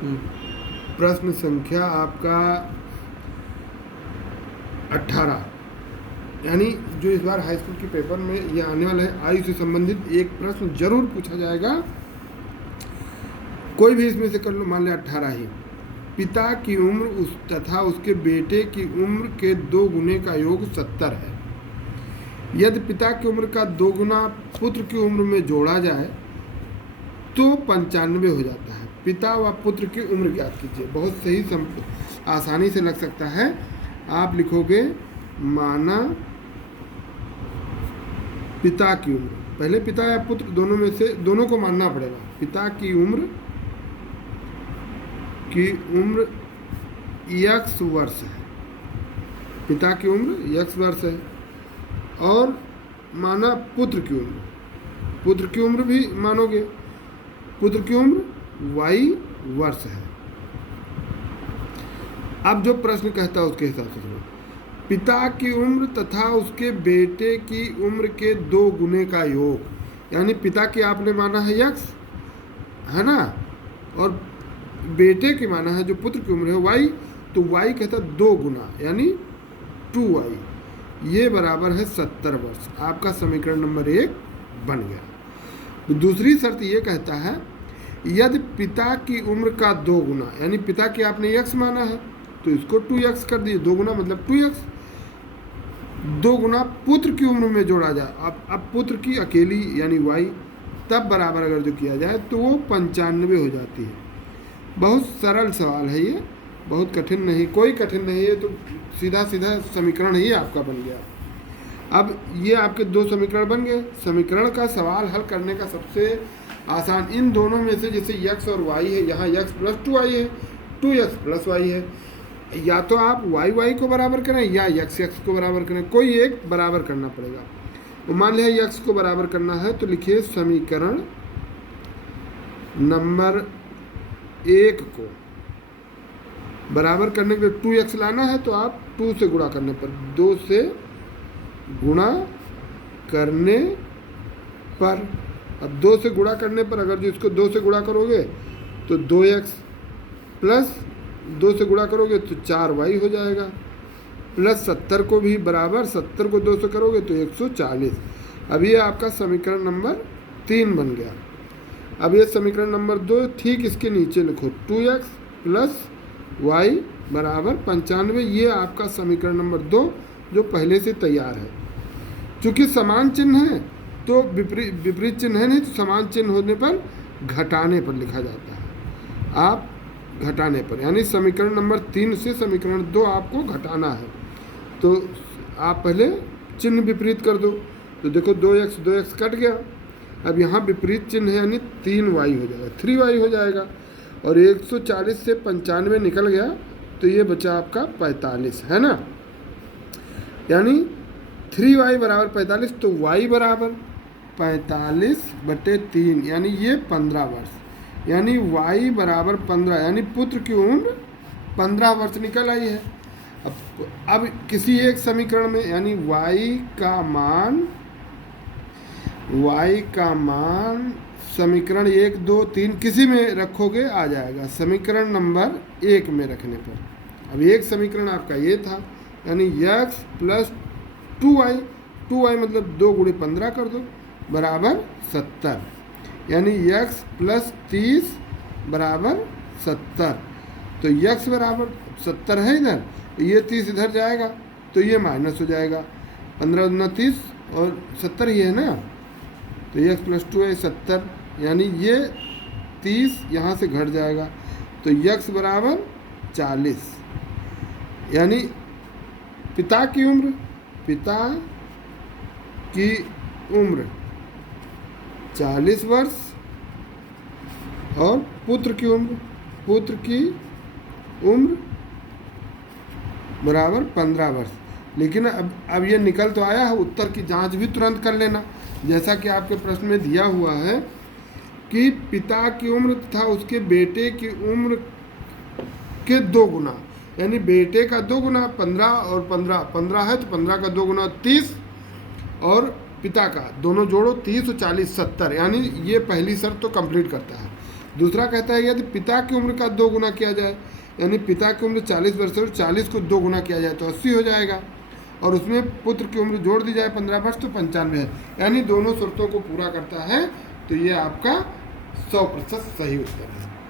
प्रश्न संख्या आपका 18, यानी जो इस बार हाई स्कूल के पेपर में ये आने वाला है, आयु से संबंधित एक प्रश्न जरूर पूछा जाएगा। कोई भी इसमें से कर लो, मान लिया 18 ही। पिता की उम्र उस तथा उसके बेटे की उम्र के 2 गुने का योग 70 है। यदि पिता की उम्र का 2 गुना पुत्र की उम्र में जोड़ा जाए तो 95 हो जाता है। पिता व पुत्र की उम्र ज्ञात कीजिए। बहुत सही, आसानी से लग सकता है। आप लिखोगे माना पिता की उम्र, पहले पिता या पुत्र दोनों में से दोनों को मानना पड़ेगा। पिता की उम्र x वर्ष है, पिता की उम्र x वर्ष है। और माना पुत्र की उम्र भी मानोगे, पुत्र की उम्र y वर्ष है। अब जो प्रश्न कहता है उसके हिसाब से सुनो। पिता की उम्र तथा उसके बेटे की उम्र के 2 गुने का योग, यानी पिता की आपने माना है x, है ना, और बेटे की माना है जो पुत्र की उम्र है y, तो y कहता है 2 गुना यानी 2y, ये बराबर है 70 वर्ष। आपका समीकरण नंबर 1 बन गया। दूसरी शर्त ये कहता है यदि पिता की उम्र का 2 गुना, यानी पिता की आपने x माना है तो इसको 2x कर दिए, 2 गुना मतलब 2x, 2 गुना पुत्र की उम्र में जोड़ा जाए, अब पुत्र की अकेली यानी y, तब बराबर अगर जो किया जाए तो वो 95 हो जाती है। बहुत सरल सवाल है ये, बहुत कठिन नहीं, कोई कठिन नहीं है, तो सीधा सीधा समीकरण ही आपका बन गया। अब ये आपके 2 समीकरण बन गए। समीकरण का सवाल हल करने का सबसे आसान इन दोनों में से, जैसे x और y है, यहाँ x + 2y है, 2x + y है, या तो आप y को बराबर करें या x को बराबर करें, कोई एक बराबर करना पड़ेगा। तो मान लिया x को बराबर करना है तो लिखिए समीकरण नंबर 1 को बराबर करने के लिए 2x लाना है तो आप 2 से गुणा करने पर, 2 से गुणा करने पर, अब 2 से गुणा करने पर अगर जो इसको 2 से गुणा करोगे तो 2x प्लस 2 से गुणा करोगे तो 4y हो जाएगा, प्लस 70 को भी बराबर, 70 को 2 से करोगे तो 140। अब ये आपका समीकरण नंबर 3 बन गया। अब ये समीकरण नंबर 2 ठीक इसके नीचे लिखो, 2x + y बराबर 95, ये आपका समीकरण नंबर 2 जो पहले से तैयार है। चूँकि समान चिन्ह है तो विपरीत चिन्ह है नहीं, तो समान चिन्ह होने पर घटाने पर लिखा जाता है। आप घटाने पर, यानी समीकरण नंबर 3 से समीकरण 2 आपको घटाना है, तो आप पहले चिन्ह विपरीत कर दो। तो देखो 2x कट गया, अब यहाँ विपरीत चिन्ह है यानी 3y हो जाएगा, 3y हो जाएगा, और 140 से 95 निकल गया तो ये बचा आपका 45, है ना, यानी 3y बराबर 45, तो y बराबर 45/3 यानी ये 15 वर्ष, यानी y बराबर 15, यानी पुत्र की उम्र 15 वर्ष निकल आई है। अब किसी एक समीकरण में, यानी y का मान समीकरण 1, 2, 3 किसी में रखोगे आ जाएगा, समीकरण नंबर 1 में रखने पर। अब एक समीकरण आपका ये था, यानी x + 2y मतलब 2 × 15 कर दो बराबर 70, यानी x + 30 बराबर 70, तो x बराबर 70 है इधर, ये 30 इधर जाएगा तो ये माइनस हो जाएगा, 15 × 30 और 70 ही है ना, तो x + 2y 70, यानी ये 30 यहाँ से घट जाएगा तो x बराबर 40, यानी पिता की उम्र 40 वर्ष और पुत्र की उम्र बराबर 15 वर्ष। लेकिन अब ये निकल तो आया है, उत्तर की जांच भी तुरंत कर लेना, जैसा कि आपके प्रश्न में दिया हुआ है कि पिता की उम्र तथा उसके बेटे की उम्र के 2 गुना, यानी बेटे का 2 गुना 15 और 15 है तो 15 का 2 गुना 30, और पिता का दोनों जोड़ो 30 और 40 70, यानी ये पहली शर्त तो कंप्लीट करता है। दूसरा कहता है यदि पिता की उम्र का 2 गुना किया जाए, यानी पिता की उम्र 40 वर्ष है और 40 को 2 गुना किया जाए तो 80 हो जाएगा, और उसमें पुत्र की उम्र जोड़ दी जाए 15 वर्ष तो 95 है, यानी दोनों शर्तों को पूरा करता है। तो ये आपका 100% सही उत्तर है।